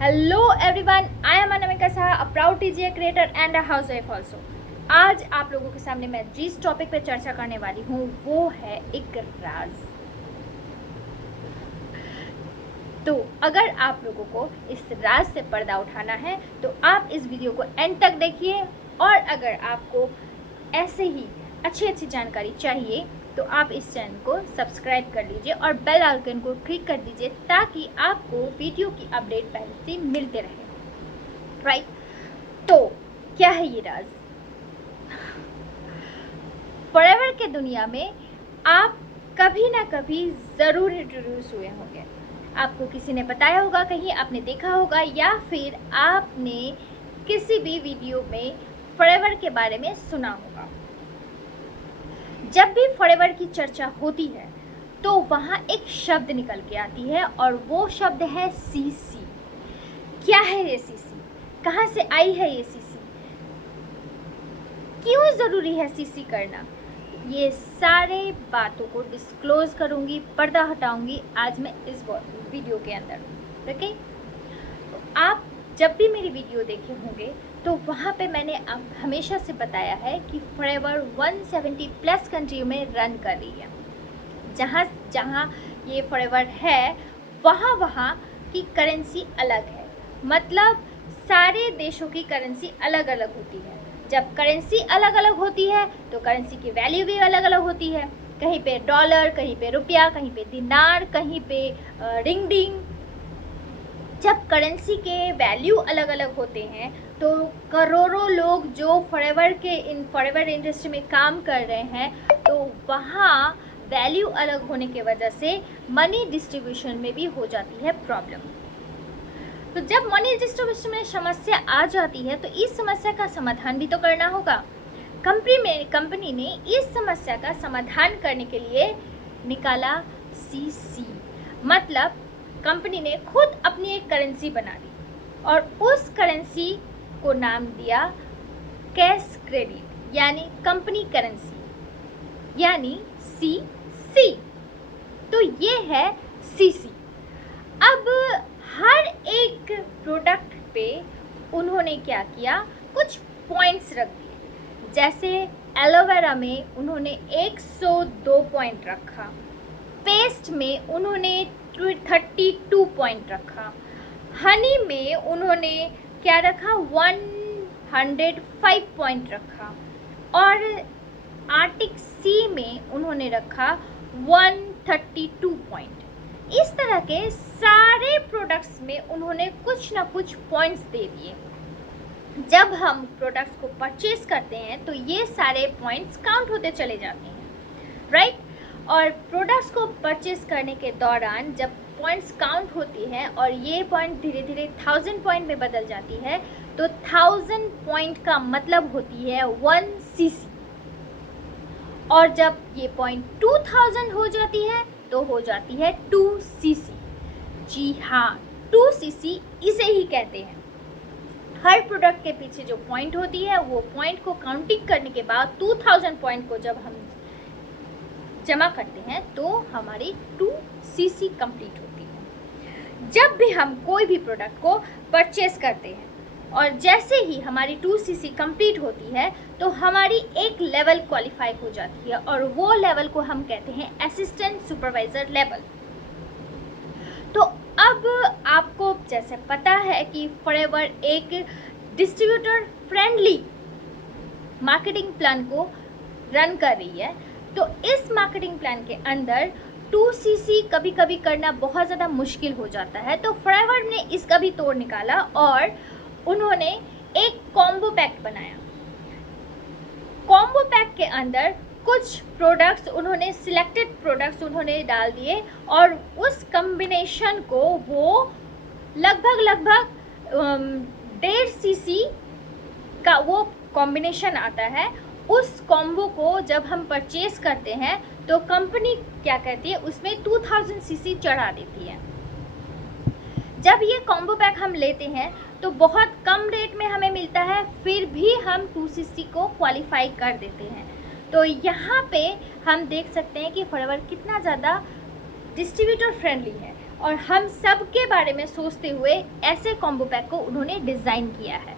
Hello everyone, I am Anamika Saha, a proud TGA creator and a housewife also. आज आप लोगों के सामने मैं जिस टॉपिक पे चर्चा करने वाली हूँ वो है एक राज। तो अगर आप लोगों को इस राज से पर्दा उठाना है तो आप इस वीडियो को एंड तक देखिए, और अगर आपको ऐसे ही अच्छी जानकारी चाहिए तो आप इस चैनल को सब्सक्राइब कर लीजिए और बेल आइकन को क्लिक कर दीजिए ताकि आपको वीडियो की अपडेट पहले से मिलते रहे। राइट, तो क्या है ये राज? फॉरएवर के दुनिया में आप कभी ना कभी ज़रूर इंट्रोड्यूस हुए होंगे। आपको किसी ने बताया होगा, कहीं आपने देखा होगा, या फिर आपने किसी भी वीडियो में फॉरएवर के बारे में सुना होगा। जब भी फॉरएवर की चर्चा होती है तो वहाँ एक शब्द निकल के आती है और वो शब्द है सीसी। क्या है ये सीसी? कहाँ से आई है ये सीसी? क्यों ज़रूरी है सीसी करना? ये सारे बातों को डिस्क्लोज करूँगी, पर्दा हटाऊँगी आज मैं इस वीडियो के अंदर। ओके, तो आप जब भी मेरी वीडियो देखे होंगे तो वहाँ पे मैंने हमेशा से बताया है कि फॉरएवर 170 प्लस कंट्री में रन कर रही है। जहाँ जहाँ ये फॉरएवर है वहाँ की करेंसी अलग है, मतलब सारे देशों की करेंसी अलग अलग होती है। जब करेंसी अलग अलग होती है तो करेंसी की वैल्यू भी अलग अलग होती है। कहीं पे डॉलर, कहीं पे रुपया, कहीं पे दिनार, कहीं पे रिंगडिंग। जब करेंसी के वैल्यू अलग अलग होते हैं तो करोड़ों लोग जो फॉरएवर इंडस्ट्री में काम कर रहे हैं, तो वहाँ वैल्यू अलग होने की वजह से मनी डिस्ट्रीब्यूशन में भी हो जाती है प्रॉब्लम। तो जब मनी डिस्ट्रीब्यूशन में समस्या आ जाती है तो इस समस्या का समाधान भी तो करना होगा। कंपनी ने इस समस्या का समाधान करने के लिए निकाला सीसी, मतलब कंपनी ने खुद अपनी एक करेंसी बना ली और उस करेंसी को नाम दिया कैश क्रेडिट, यानी कंपनी करेंसी, यानी सीसी। तो ये है सीसी। अब हर एक प्रोडक्ट पे उन्होंने क्या किया, कुछ पॉइंट्स रख दिए। जैसे एलोवेरा में उन्होंने 102 पॉइंट रखा, पेस्ट में उन्होंने 32 पॉइंट रखा, हनी में उन्होंने क्या रखा, 105 पॉइंट रखा, और आर्टिक सी में उन्होंने रखा 132 पॉइंट। इस तरह के सारे प्रोडक्ट्स में उन्होंने कुछ ना कुछ पॉइंट्स दे दिए। जब हम प्रोडक्ट्स को परचेज करते हैं तो ये सारे पॉइंट्स काउंट होते चले जाते हैं, राइट। और प्रोडक्ट्स को परचेज करने के दौरान जब पॉइंट्स काउंट होती है और ये पॉइंट धीरे धीरे 1000 पॉइंट में बदल जाती है, तो 1000 पॉइंट का मतलब होती है 1 सीसी। और जब ये पॉइंट 2000 हो जाती है तो हो जाती है 2 सीसी। जी हाँ, 2 सीसी इसे ही कहते हैं। हर प्रोडक्ट के पीछे जो पॉइंट होती है वो पॉइंट को काउंटिंग करने के बाद 2000 पॉइंट को जब हम जमा करते हैं तो हमारी 2 सीसी कंप्लीट होती है। जब भी हम कोई भी प्रोडक्ट को परचेस करते हैं और जैसे ही हमारी 2 सीसी कंप्लीट होती है तो हमारी एक लेवल क्वालिफाई हो जाती है और वो लेवल को हम कहते हैं असिस्टेंट सुपरवाइजर लेवल। तो अब आपको जैसे पता है कि फॉरएवर एक डिस्ट्रीब्यूटर फ्रेंडली मार्केटिंग प्लान को रन कर रही है, तो इस मार्केटिंग प्लान के अंदर 2 सीसी कभी कभी करना बहुत ज़्यादा मुश्किल हो जाता है। तो फॉरएवर ने इसका भी तोड़ निकाला और उन्होंने एक कॉम्बो पैक बनाया। कॉम्बो पैक के अंदर कुछ प्रोडक्ट्स उन्होंने सिलेक्टेड प्रोडक्ट्स उन्होंने डाल दिए और उस कॉम्बिनेशन को वो लगभग 1.5 सीसी का वो कॉम्बिनेशन आता है। उस कॉम्बो को जब हम परचेज करते हैं तो कंपनी क्या कहती है, उसमें 2000 सीसी चढ़ा देती है। जब ये कॉम्बो पैक हम लेते हैं तो बहुत कम रेट में हमें मिलता है, फिर भी हम 2 सीसी को क्वालिफाई कर देते हैं। तो यहाँ पे हम देख सकते हैं कि फॉरएवर कितना ज़्यादा डिस्ट्रीब्यूटर फ्रेंडली है। और हम सब के बारे में सोचते हुए ऐसे कॉम्बो पैक को उन्होंने डिज़ाइन किया है।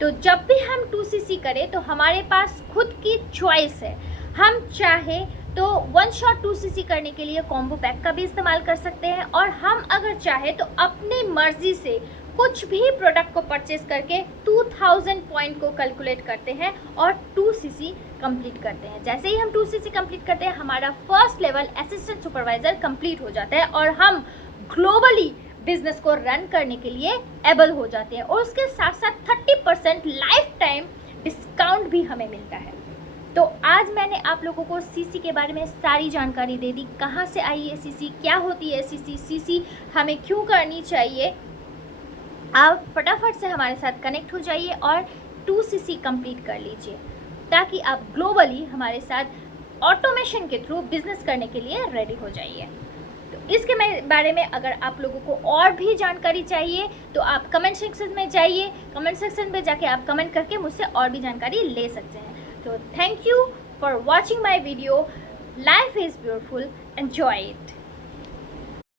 तो जब भी हम 2cc करें तो हमारे पास खुद की चॉइस है। हम चाहे तो 1 शॉट 2cc करने के लिए कॉम्बो पैक का भी इस्तेमाल कर सकते हैं, और हम अगर चाहे तो अपनी मर्जी से कुछ भी प्रोडक्ट को परचेज करके 2000 पॉइंट को कैलकुलेट करते हैं और 2cc कंप्लीट करते हैं। जैसे ही हम 2cc कंप्लीट करते हैं, हमारा first level assistant supervisor complete हो जाता है और हम ग्लोबली बिजनेस को रन करने के लिए एबल हो जाते हैं, और उसके साथ साथ 30% लाइफ टाइम डिस्काउंट भी हमें मिलता है। तो आज मैंने आप लोगों को सीसी के बारे में सारी जानकारी दे दी। कहाँ से आई है सीसी, क्या होती है सीसी हमें क्यों करनी चाहिए। आप फटाफट से हमारे साथ कनेक्ट हो जाइए और 2cc कंप्लीट कर लीजिए, ताकि आप ग्लोबली हमारे साथ ऑटोमेशन के थ्रू बिजनेस करने के लिए रेडी हो जाइए। तो इसके बारे में अगर आप लोगों को और भी जानकारी चाहिए तो आप कमेंट सेक्शन में जाइए, कमेंट सेक्शन में जाके आप कमेंट करके मुझसे और भी जानकारी ले सकते हैं। तो thank you for watching my video. Life is beautiful, enjoy it.